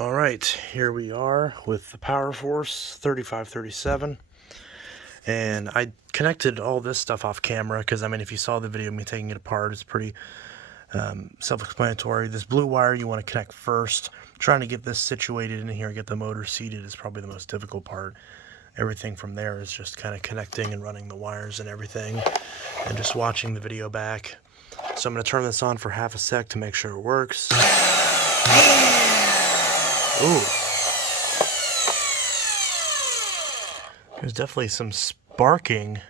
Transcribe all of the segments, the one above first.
Alright, here we are with the Power Force 3537, and I connected all this stuff off camera because, I mean, if you saw the video of me taking it apart, it's pretty self-explanatory. This blue wire you want to connect first. Trying to get this situated in here, get the motor seated is probably the most difficult part. Everything from there is just kind of connecting and running the wires and everything, and just watching the video back. So I'm going to turn this on for half a sec to make sure it works. Ooh. There's definitely some sparking.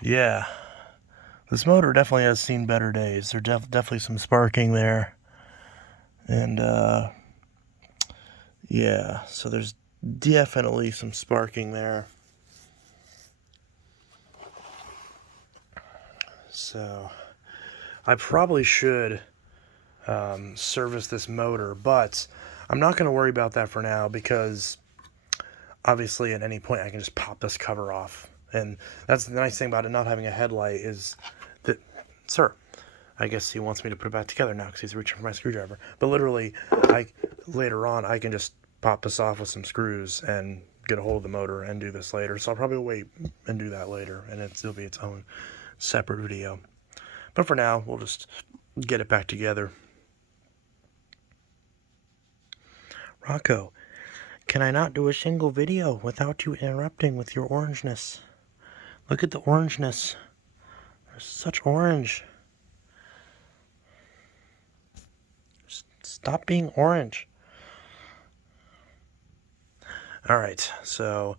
Yeah. This motor definitely has seen better days. There's definitely some sparking there. And, yeah, so there's definitely some sparking there. So, I probably should service this motor, but I'm not going to worry about that for now because obviously at any point I can just pop this cover off. And that's the nice thing about it not having a headlight is that, sir, I guess he wants me to put it back together now because he's reaching for my screwdriver. But literally, later on, I can just pop this off with some screws and get a hold of the motor and do this later. So I'll probably wait and do that later, and it'll be its own separate video. But for now, we'll just get it back together. Rocco, can I not do a single video without you interrupting with your orangeness? Look at the orangeness. There's such orange. Stop being orange. Alright, so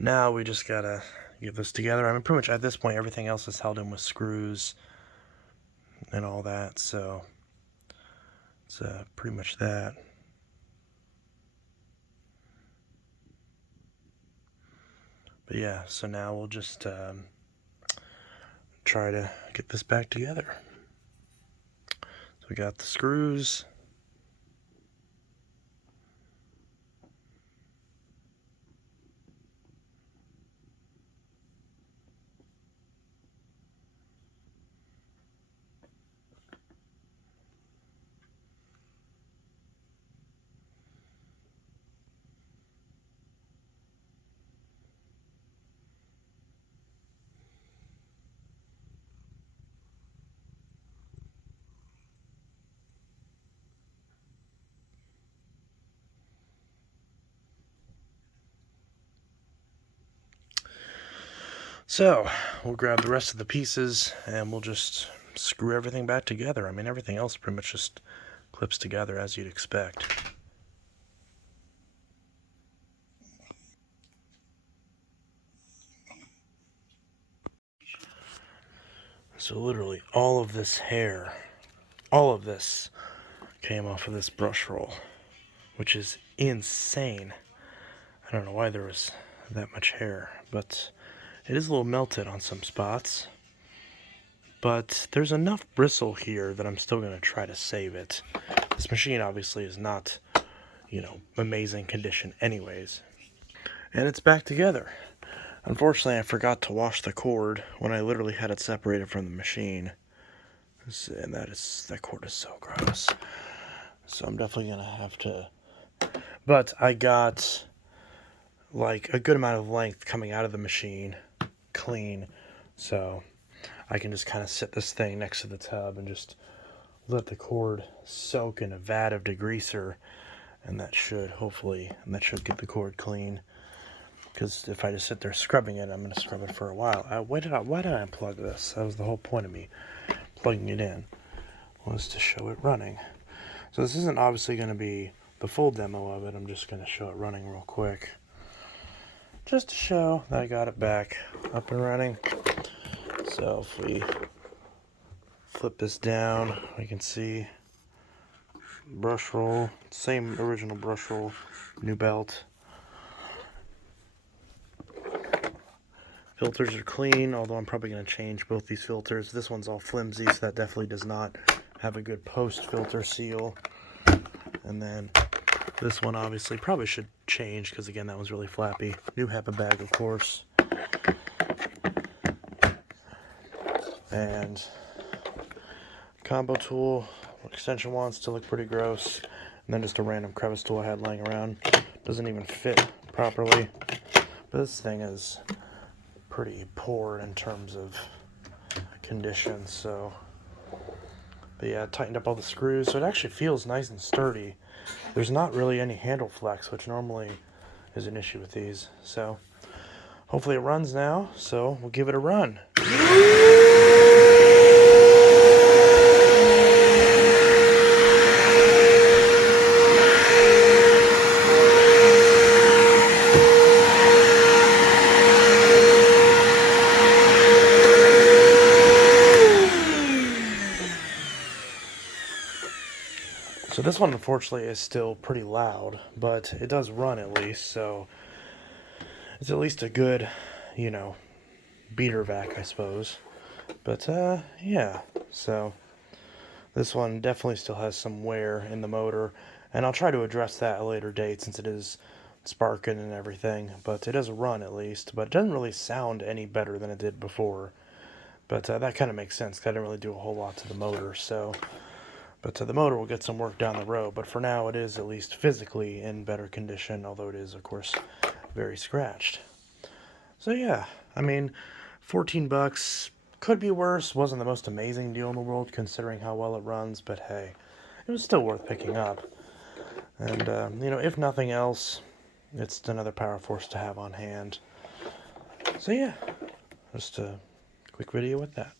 now we just gotta get this together. I mean, pretty much at this point, everything else is held in with screws and all that, so it's pretty much that. But yeah, so now we'll just try to get this back together. So we got the screws. So, we'll grab the rest of the pieces and we'll just screw everything back together. I mean, everything else pretty much just clips together as you'd expect. So literally all of this hair, all of this came off of this brush roll, which is insane. I don't know why there was that much hair, but it is a little melted on some spots. But there's enough bristle here that I'm still going to try to save it. This machine obviously is not, you know, amazing condition anyways. And it's back together. Unfortunately, I forgot to wash the cord when I literally had it separated from the machine. And that cord is so gross. So I'm definitely going to have to... But I got like a good amount of length coming out of the machine clean. So I can just kind of sit this thing next to the tub and just let the cord soak in a vat of degreaser, and that should get the cord clean. Because if I just sit there scrubbing it, I'm going to scrub it for a while. Why did I unplug this? That was the whole point of me plugging it in, was to show it running. So this isn't obviously going to be the full demo of it. I'm just going to show it running real quick, just to show that I got it back up and running. So if we flip this down, we can see brush roll, same original brush roll, new belt. Filters are clean, although I'm probably going to change both these filters. This one's all flimsy, so that definitely does not have a good post-filter seal. And then this one obviously probably should change, because again, that was really flappy. New HEPA bag, of course. And combo tool, extension wands still look pretty gross, and then just a random crevice tool I had lying around. Doesn't even fit properly, but this thing is pretty poor in terms of condition, so. But yeah, I tightened up all the screws, so it actually feels nice and sturdy. There's not really any handle flex, which normally is an issue with these. So hopefully it runs now, so we'll give it a run. So this one, unfortunately, is still pretty loud, but it does run at least, so it's at least a good, you know, beater vac, I suppose. But, yeah, so this one definitely still has some wear in the motor, and I'll try to address that at a later date since it is sparking and everything, but it does run at least, but it doesn't really sound any better than it did before. But that kind of makes sense, 'cause I didn't really do a whole lot to the motor, so. But the motor will get some work down the road, but for now it is at least physically in better condition, although it is, of course, very scratched. So yeah, I mean, 14 bucks could be worse. Wasn't the most amazing deal in the world considering how well it runs, but hey, it was still worth picking up. And, you know, if nothing else, it's another power force to have on hand. So yeah, just a quick video with that.